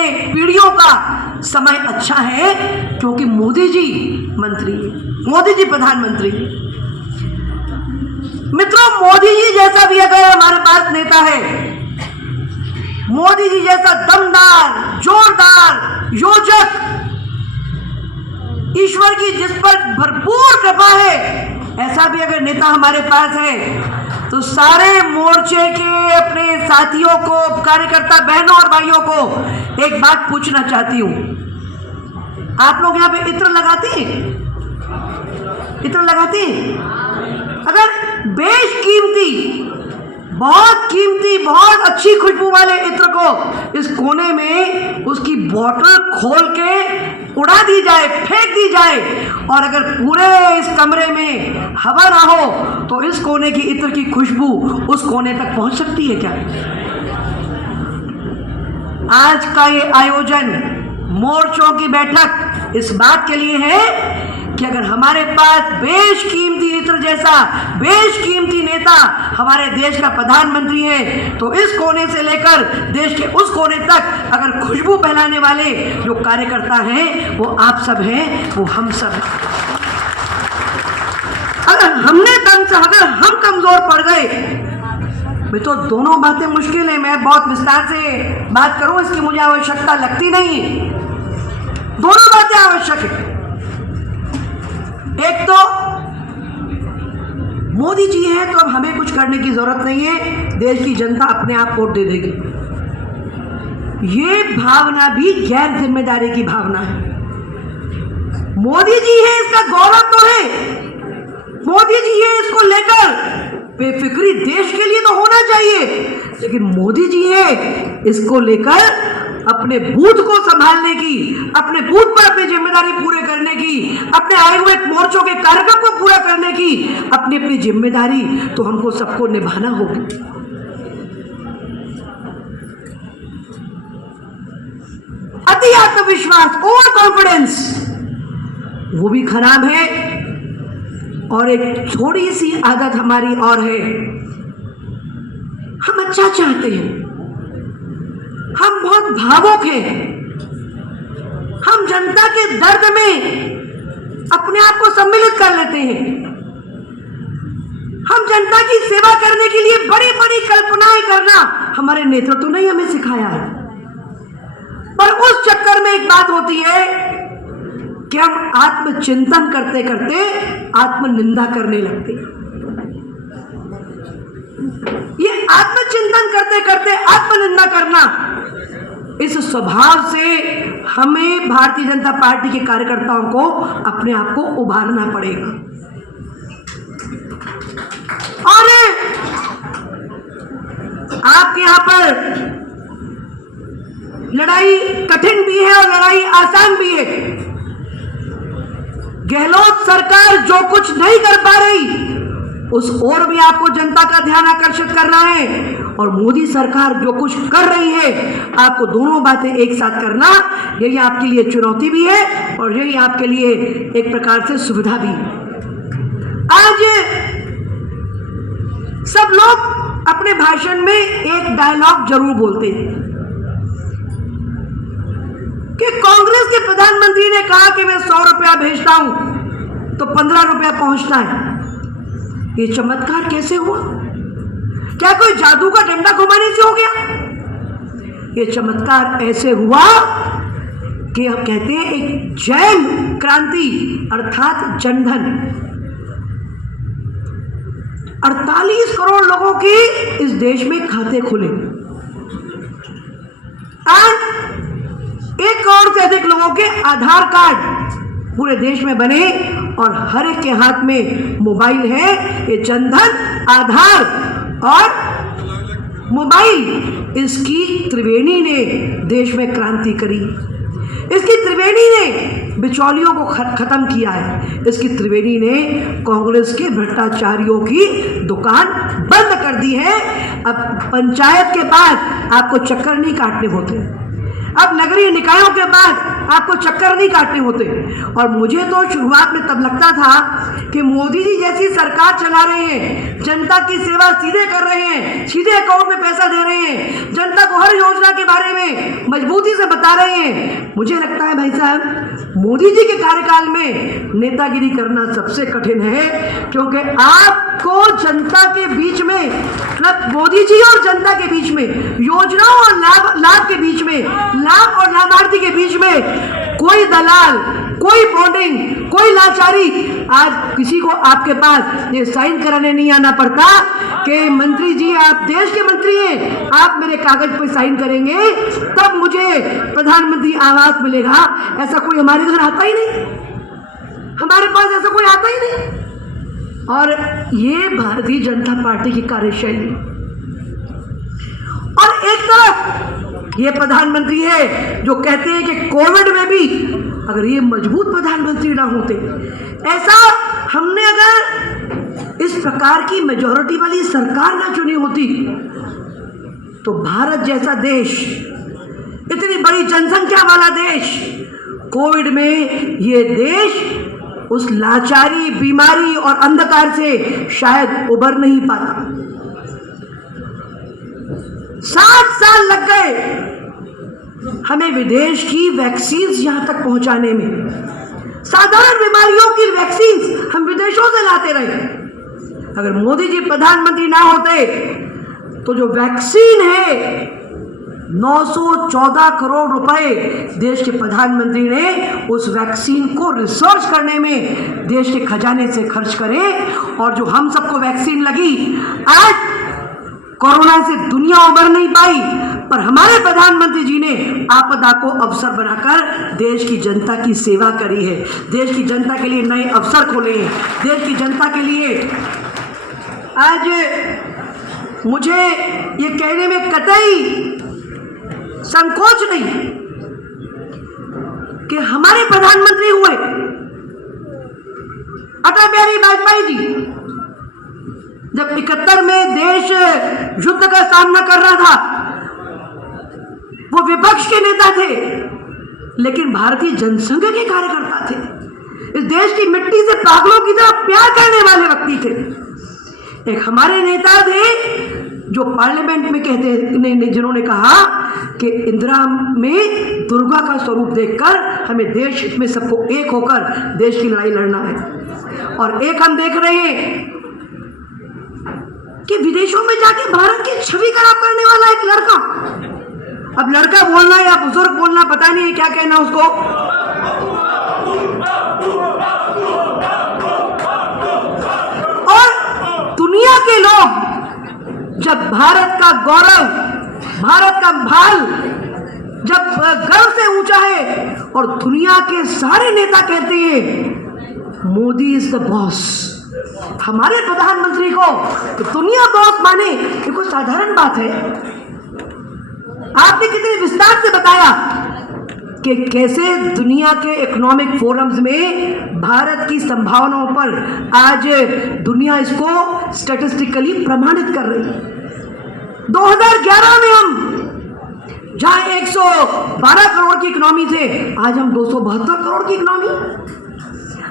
नए पीढ़ियों का समय अच्छा है, क्योंकि मोदी जी मंत्री है, मोदी जी प्रधानमंत्री है। मित्रों, मोदी जी जैसा भी अगर हमारे पास नेता है, मोदी जी जैसा दमदार, जोरदार, योजक, ईश्वर की जिस पर भरपूर कृपा है, ऐसा भी अगर नेता हमारे पास है, तो सारे मोर्चे के अपने साथियों को, कार्यकर्ता बहनों और भाइयों को एक बात पूछना चाहती हूं। आप लोग यहां पे इत्र लगाते हैं? इत्र लगाते हैं? अगर बेशकीमती, बहुत कीमती, बहुत अच्छी खुशबू वाले इत्र को इस कोने में उसकी बोतल खोल के उड़ा दी जाए, फेंक दी जाए, और अगर पूरे इस कमरे में हवा ना हो, तो इस कोने की इत्र की खुशबू उस कोने तक पहुंच सकती है क्या? आज का ये आयोजन, मोर्चों की बैठक इस बात के लिए है कि अगर हमारे पास बेशकीमती इत्र जैसा बेशकीमती नेता हमारे देश का प्रधानमंत्री है, तो इस कोने से लेकर देश के उस कोने तक अगर खुशबू फैलाने वाले जो कार्यकर्ता हैं, वो आप सब हैं, वो हम सब हैं। अगर अगर हम कमजोर पड़ गए, मैं तो दोनों बातें मुश्किल है। मैं बहुत विस्तार से बात करूं, इसकी मुझे आवश्यकता लगती नहीं। दोनों बातें आवश्यक है। एक तो मोदी जी हैं, तो अब हमें कुछ करने की जरूरत नहीं है, देश की जनता अपने आप वोट दे देगी। ये भावना भी गैर जिम्मेदारी की भावना है। मोदी जी है, इसका गौरव तो है, मोदी जी है, इसको लेकर बेफिक्री देश के लिए तो होना चाहिए, लेकिन मोदी जी है, इसको लेकर अपने बूथ को संभालने की, अपने बूथ पर अपनी जिम्मेदारी पूरे करने की, अपने आए हुए मोर्चों के कार्यक्रम को पूरा करने की अपनी अपनी जिम्मेदारी तो हमको सबको निभाना होगी। अति आत्मविश्वास, ओवर कॉन्फिडेंस, वो भी खराब है। और एक थोड़ी सी आदत हमारी और है, हम अच्छा चाहते हैं, हम बहुत भावुक हैं, हम जनता के दर्द में अपने आप को सम्मिलित कर लेते हैं, हम जनता की सेवा करने के लिए बड़ी बड़ी कल्पनाएं करना हमारे नेतृत्व ने हमें सिखाया है। पर उस चक्कर में एक बात होती है कि हम आत्मचिंतन करते करते आत्मनिंदा करने लगते हैं। ये आत्मचिंतन करते करते आत्मनिंदा करना, इस स्वभाव से हमें भारतीय जनता पार्टी के कार्यकर्ताओं को अपने आप को उभारना पड़ेगा। और आपके यहां पर लड़ाई कठिन भी है और लड़ाई आसान भी है। गहलोत सरकार जो कुछ नहीं कर पा रही, उस ओर भी आपको जनता का ध्यान आकर्षित करना है, और मोदी सरकार जो कुछ कर रही है, आपको दोनों बातें एक साथ करना, यही आपके लिए चुनौती भी है और यही आपके लिए एक प्रकार से सुविधा भी है। आज सब लोग अपने भाषण में एक डायलॉग जरूर बोलते हैं कि कांग्रेस के प्रधानमंत्री ने कहा कि मैं 100 रुपया भेजता हूं तो 15 रुपया पहुंचता है। ये चमत्कार कैसे हुआ? क्या कोई जादू का डंडा घुमाने से हो गया? ये चमत्कार ऐसे हुआ कि हम कहते हैं एक जैन क्रांति अर्थात जनधन, 48 करोड़ लोगों के इस देश में खाते खुले। आज 1 करोड़ से अधिक लोगों के आधार कार्ड पूरे देश में बने और हर एक के हाथ में मोबाइल है। ये जनधन, आधार और मोबाइल, इसकी त्रिवेणी ने देश में क्रांति करी। इसकी त्रिवेणी ने बिचौलियों को खत्म किया है। इसकी त्रिवेणी ने कांग्रेस के भ्रष्टाचारियों की दुकान बंद कर दी है। अब पंचायत के बाद आपको चक्कर नहीं काटने होते, अब नगरीय निकायों के बाद आपको चक्कर नहीं काटने होते। और मुझे तो शुरुआत में तब लगता था कि मोदी जी जैसी सरकार चला रहे हैं, जनता की सेवा सीधे कर रहे हैं, सीधे अकाउंट में पैसा दे रहे हैं, जनता को हर योजना के बारे में मजबूती से बता रहे हैं। मुझे लगता है भाई साहब, मोदी जी के कार्यकाल में नेतागिरी करना सबसे कठिन है, क्योंकि आपको जनता के बीच में, मतलब मोदी जी और जनता के बीच में, योजनाओं और लाभ के बीच में, लाभ और लाभार्थी के बीच में कोई दलाल, कोई बॉन्डिंग, कोई लाचारी, आज किसी को आपके पास ये साइन कराने नहीं आना पड़ता कि मंत्री जी आप देश के मंत्री हैं, आप मेरे कागज पर साइन करेंगे तब मुझे प्रधानमंत्री आवास मिलेगा। ऐसा कोई हमारे घर आता ही नहीं, हमारे पास ऐसा कोई आता ही नहीं। और ये भारतीय जनता पार्टी की कार्यशैली। और एक तरफ ये प्रधानमंत्री है जो कहते हैं कि कोविड में भी अगर ये मजबूत प्रधानमंत्री ना होते, ऐसा हमने अगर इस प्रकार की मेजॉरिटी वाली सरकार ना चुनी होती, तो भारत जैसा देश, इतनी बड़ी जनसंख्या वाला देश, कोविड में ये देश उस लाचारी, बीमारी और अंधकार से शायद उबर नहीं पाता। 60 साल लग गए हमें विदेश की वैक्सीन यहां तक पहुंचाने में। साधारण बीमारियों की वैक्सीन हम विदेशों से लाते रहे। अगर मोदी जी प्रधानमंत्री ना होते तो जो वैक्सीन है 914 करोड़ रुपए देश के प्रधानमंत्री ने उस वैक्सीन को रिसर्च करने में देश के खजाने से खर्च करे। और जो हम सबको वैक्सीन लगी, आज कोरोना से दुनिया उबर नहीं पाई, पर हमारे प्रधानमंत्री जी ने आपदा को अवसर बनाकर देश की जनता की सेवा करी है, देश की जनता के लिए नए अवसर खोले हैं, देश की जनता के लिए। आज मुझे ये कहने में कतई संकोच नहीं कि हमारे प्रधानमंत्री हुए अटल बिहारी वाजपेयी जी, जब 71 में देश युद्ध का सामना कर रहा था, वो विपक्ष के नेता थे, लेकिन भारतीय जनसंघ के कार्यकर्ता थे। इस देश की मिट्टी से पागलों की तरह प्यार करने वाले व्यक्ति थे। एक हमारे नेता थे जो पार्लियामेंट में जिन्होंने कहा कि इंदिरा में दुर्गा का स्वरूप देखकर हमें देश हित में सबको एक होकर देश की लड़ाई लड़ना है। और एक हम देख रहे हैं कि विदेशों में जाके भारत की छवि खराब करने वाला एक लड़का, अब लड़का बोलना या बुजुर्ग बोलना पता नहीं है क्या कहना उसको, और दुनिया के लोग जब भारत का गौरव, भारत का भाल जब गर्व से ऊंचा है और दुनिया के सारे नेता कहते हैं मोदी इज द बॉस, हमारे प्रधानमंत्री को तो दुनिया बॉस माने, ये कोई साधारण बात है। आपने कितने विस्तार से बताया कि कैसे दुनिया के इकोनॉमिक फोरम्स में भारत की संभावनाओं पर आज दुनिया इसको स्टैटिस्टिकली प्रमाणित कर रही है। 2011 में हम जहां 112 करोड़ की इकोनॉमी थे, आज हम 272 करोड़ की इकोनॉमी।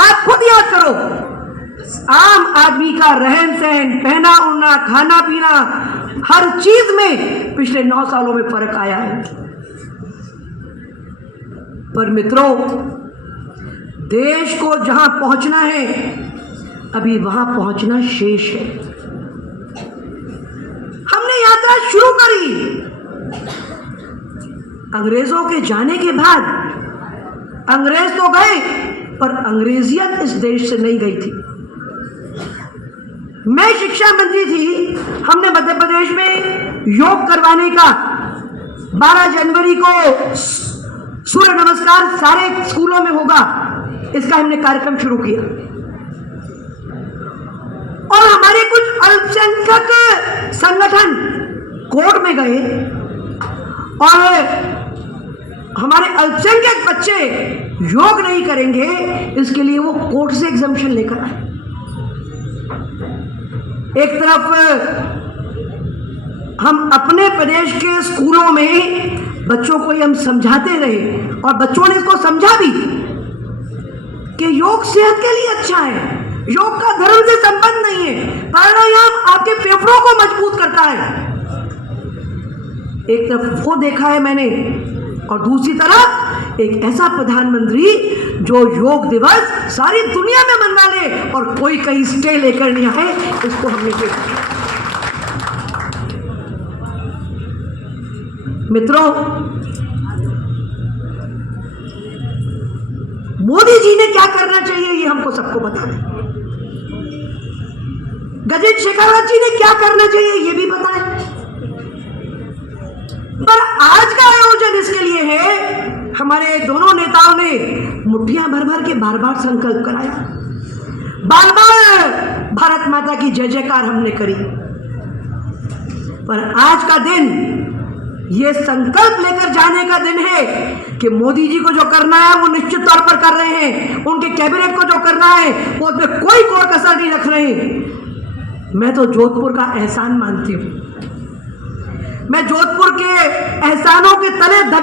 आप खुद याद करो, आम आदमी का रहन सहन, पहना ओढ़ना, खाना पीना, हर चीज में पिछले 9 सालों में फर्क आया है। पर मित्रों, देश को जहां पहुंचना है अभी वहां पहुंचना शेष है। हमने यात्रा शुरू करी, अंग्रेजों के जाने के बाद अंग्रेज तो गए, पर अंग्रेजियत इस देश से नहीं गई थी। मैं शिक्षा मंत्री थी, हमने मध्य प्रदेश में योग करवाने का 12 जनवरी को सूर्य नमस्कार सारे स्कूलों में होगा, इसका हमने कार्यक्रम शुरू किया। और हमारे कुछ अल्पसंख्यक संगठन कोर्ट में गए और हमारे अल्पसंख्यक बच्चे योग नहीं करेंगे, इसके लिए वो कोर्ट से एग्जम्पशन लेकर आए। एक तरफ हम अपने प्रदेश के स्कूलों में बच्चों को ये हम समझाते रहे और बच्चों ने इसको समझा भी कि योग सेहत के लिए अच्छा है, योग का धर्म से संबंध नहीं है, प्राणायाम आपके फेफड़ों को मजबूत करता है। एक तरफ वो देखा है मैंने और दूसरी तरफ एक ऐसा प्रधानमंत्री जो योग दिवस सारी दुनिया में मनवा ले और कोई कहीं स्टे लेकर नहीं आए, इसको हमने देखा। मित्रों, मोदी जी ने क्या करना चाहिए ये हमको सबको पता है, गजेंद्र शेखावत जी ने क्या करना चाहिए ये भी पता है, पर आज का आयोजन इसके लिए है, हमारे दोनों नेताओं ने मुट्ठियां भर भर के बार बार संकल्प कराया, बार बार भारत माता की जय जयकार हमने करी, पर आज का दिन ये संकल्प लेकर जाने का दिन है कि मोदी जी को जो करना है वो निश्चित तौर पर कर रहे हैं, उनके कैबिनेट को जो करना है वो उसमें कोई कोर कसर नहीं रख रहे हैं। मैं तो जोधपुर का एहसान मानती हूँ, मैं जोधपुर के एहसानों के तले